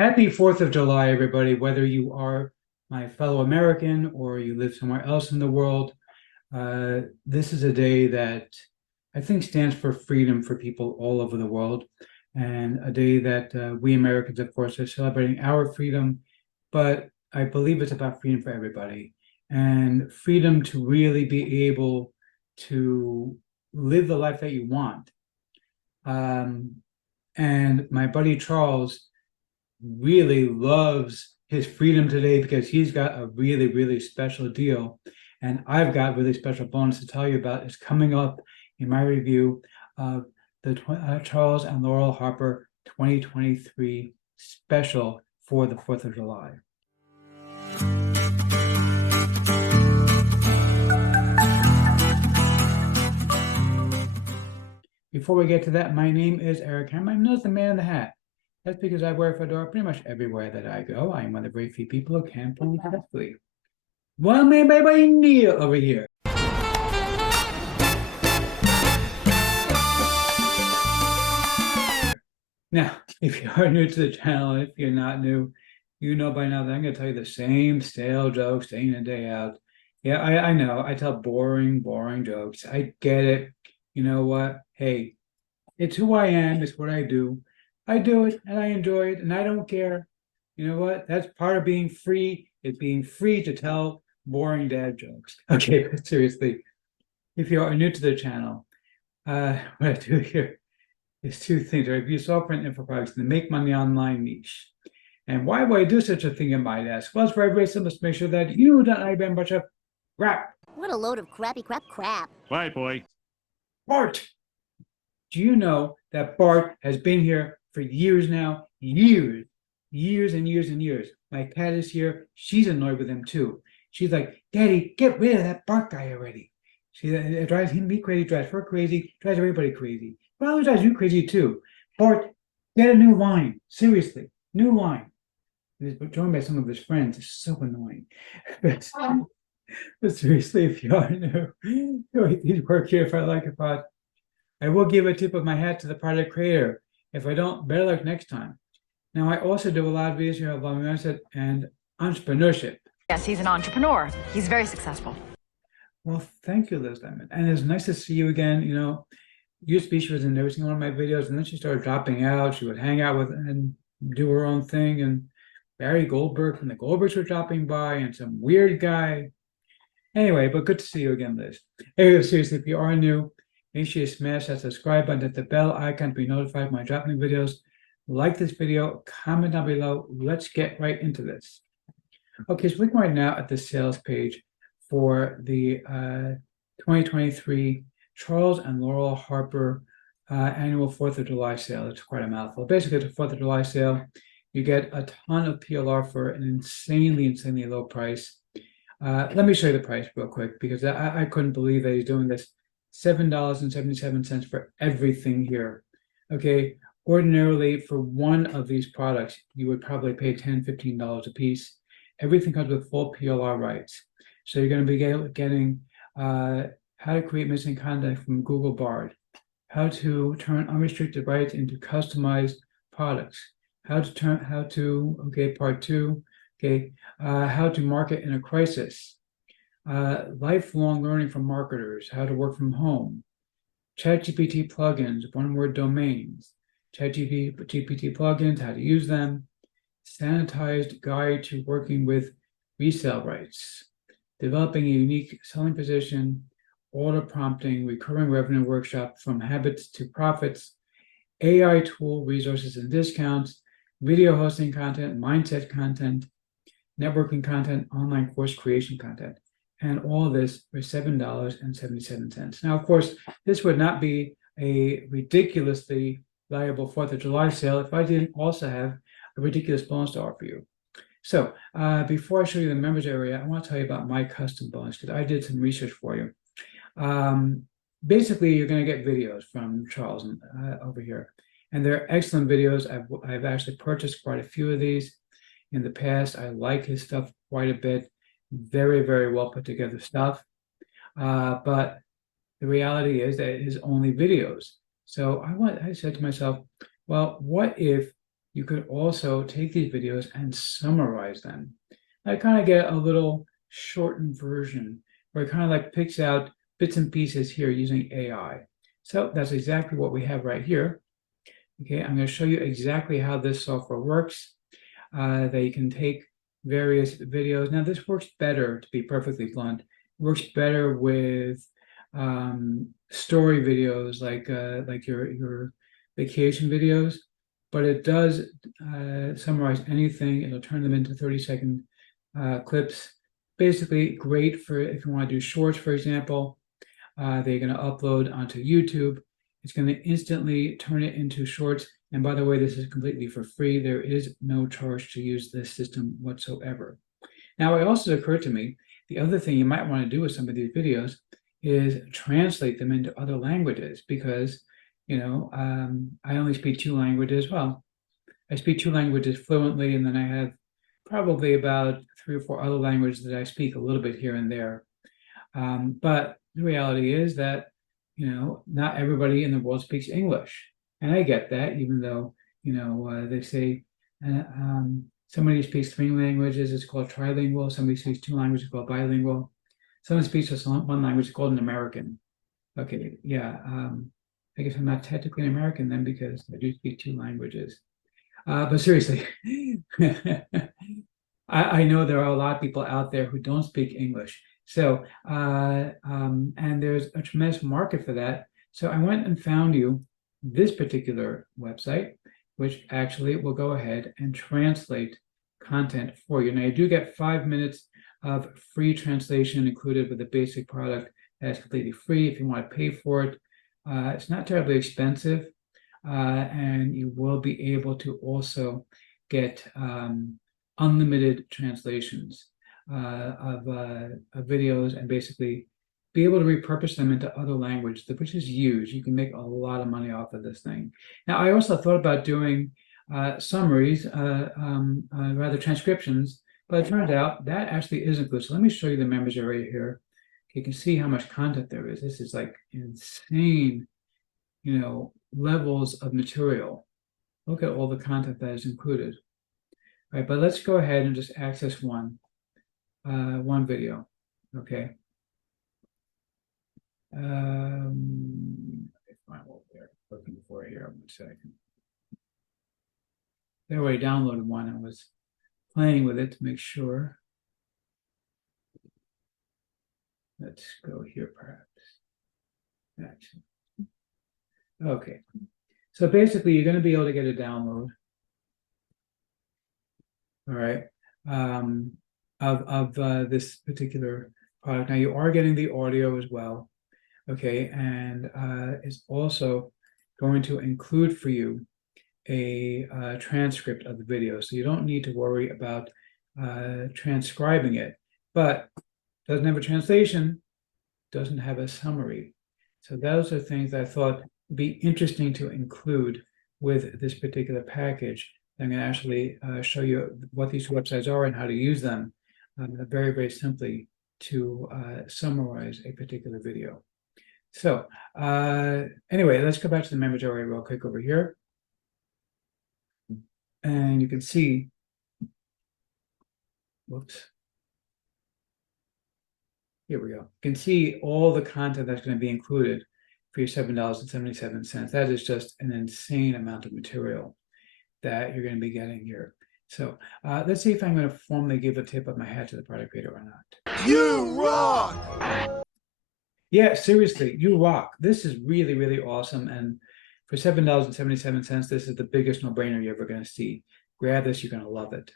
Happy 4th of July, everybody, whether you are my fellow American or you live somewhere else in the world. This is a day that I think stands for freedom for people all over the world, and a day that we Americans, of course, are celebrating our freedom, but I believe it's about freedom for everybody and freedom to really be able to live the life that you want. Um, and my buddy Charles really loves his freedom today because he's got a really, really special deal. And I've got really special bonus to tell you about. It's coming up in my review of the Charles and Laurel Harper 2023 special for the 4th of July. Before we get to that, my name is Eric Hammer. I'm known as the Man in the Hat. That's because I wear a fedora pretty much everywhere that I go. I am one of the very few people who can pull successfully. Well, made by Neil over here. Now, if you are new to the channel, if you're not new, you know by now that I'm going to tell you the same stale jokes day in and day out. Yeah, I know. I tell boring jokes. I get it. You know what? Hey, it's who I am. It's what I do. I do it and I enjoy it and I don't care. You know what? That's part of being free, is being free to tell boring dad jokes. Okay, but seriously, if you are new to the channel, what I do here is two things. I review software and info products in the make money online niche. And why would I do such a thing, you might ask? Well, it's very, very simple to make sure that you don't have a bunch of crap. What a load of crappy crap. Right, boy. Bart, do you know that Bart has been here for years now? Years and years. My cat is here. She's annoyed with him too. She's like, Daddy, get rid of that Bart guy already. It drives me crazy, drives her crazy, drives everybody crazy. Well, it drives you crazy too. Bart, get a new line. Seriously, new line. He's joined by some of his friends. It's so annoying. But seriously, if you are new, he's work here if I like it, but I will give a tip of my hat to the product creator. If I don't, better luck next time. Now, I also do a lot of videos here about mindset and entrepreneurship. Yes, he's an entrepreneur. He's very successful. Well, thank you, Liz Lemon. And it's nice to see you again. You know, used to be she was in every single one of my videos, and then she started dropping out. She would hang out with and do her own thing. And Barry Goldberg from the Goldbergs were dropping by, and some weird guy. Anyway, but good to see you again, Liz. Anyway, seriously, if you are new, make sure you smash that subscribe button, hit the bell icon to be notified when I drop new videos. Like this video, comment down below. Let's get right into this. Okay, so looking right now at the sales page for the 2023 Charles and Laurel Harper annual 4th of July sale. It's quite a mouthful. Basically, it's a 4th of July sale. You get a ton of PLR for an insanely low price. Let me show you the price real quick because I couldn't believe that he's doing this. $7.77 for everything here. Okay, ordinarily for one of these products, you would probably pay $10, $15 a piece. Everything comes with full PLR rights. So you're going to be getting how to create missing content from Google Bard, how to turn unrestricted rights into customized products, part two, how to market in a crisis, lifelong learning from marketers, how to work from home, ChatGPT plugins, one-word domains, ChatGPT plugins, how to use them, sanitized guide to working with resale rights, developing a unique selling position, order prompting, recurring revenue workshop from habits to profits, AI tool resources and discounts, video hosting content, mindset content, networking content, online course creation content, and all this for $7.77. Now, of course, this would not be a ridiculously valuable 4th of July sale if I didn't also have a ridiculous bonus to offer you. So before I show you the members area, I want to tell you about my custom bonus because I did some research for you. Basically, you're going to get videos from Charles over here, and they're excellent videos. I've actually purchased quite a few of these in the past. I like his stuff quite a bit. Very, very well put together stuff. But the reality is that it is only videos. So I said to myself, well, what if you could also take these videos and summarize them. I kind of get a little shortened version where it kind of like picks out bits and pieces here using AI. So that's exactly what we have right here. Okay, I'm going to show you exactly how this software works. That you can take various videos. Now, this works better, to be perfectly blunt, works better with story videos like your vacation videos, but it does summarize anything. It'll turn them into 30-second clips. Basically, great for if you want to do shorts, for example. They're going to upload onto YouTube. It's going to instantly turn it into shorts. And by the way, this is completely for free. There is no charge to use this system whatsoever. Now, it also occurred to me, the other thing you might want to do with some of these videos is translate them into other languages because, I only speak 2 languages. Well, I speak 2 languages fluently, and then I have probably about 3 or 4 other languages that I speak a little bit here and there. But the reality is that, not everybody in the world speaks English. And I get that, even though, they say somebody speaks 3 languages, it's called trilingual. Somebody speaks 2 languages, called bilingual. Someone speaks just 1 language, it's called an American. Okay, yeah. I guess I'm not technically an American then because I do speak 2 languages. But seriously, I know there are a lot of people out there who don't speak English. So, and there's a tremendous market for that. So I went and found you this particular website, which actually will go ahead and translate content for you. Now, you do get 5 minutes of free translation included with the basic product that's completely free. If you want to pay for it, it's not terribly expensive, and you will be able to also get unlimited translations of videos and basically be able to repurpose them into other language, which is huge. You can make a lot of money off of this thing. Now, I also thought about doing summaries, rather transcriptions, but it turned out that actually isn't good. So let me show you the members area here. You can see how much content there is. This is like insane, levels of material. Look at all the content that is included. All right, but let's go ahead and just access one video. Okay. Find what they're looking for here. 1 second. They already downloaded one and was playing with it to make sure. Let's go here, perhaps. Actually. Okay. So basically, you're going to be able to get a download. All right. Of this particular product. Now, you are getting the audio as well. Okay, and it's also going to include for you a transcript of the video, so you don't need to worry about transcribing it. But doesn't have a translation, doesn't have a summary. So those are things that I thought would be interesting to include with this particular package. I'm going to actually show you what these websites are and how to use them very, very simply to summarize a particular video. So anyway, let's go back to the members area real quick over here. And you can see, whoops. Here we go. You can see all the content that's going to be included for your $7.77. That is just an insane amount of material that you're going to be getting here. So let's see if I'm going to formally give a tip of my hat to the product creator or not. You rock! Yeah, seriously, you rock. This is really, really awesome. And for $7.77, this is the biggest no-brainer you're ever going to see. Grab this, you're going to love it.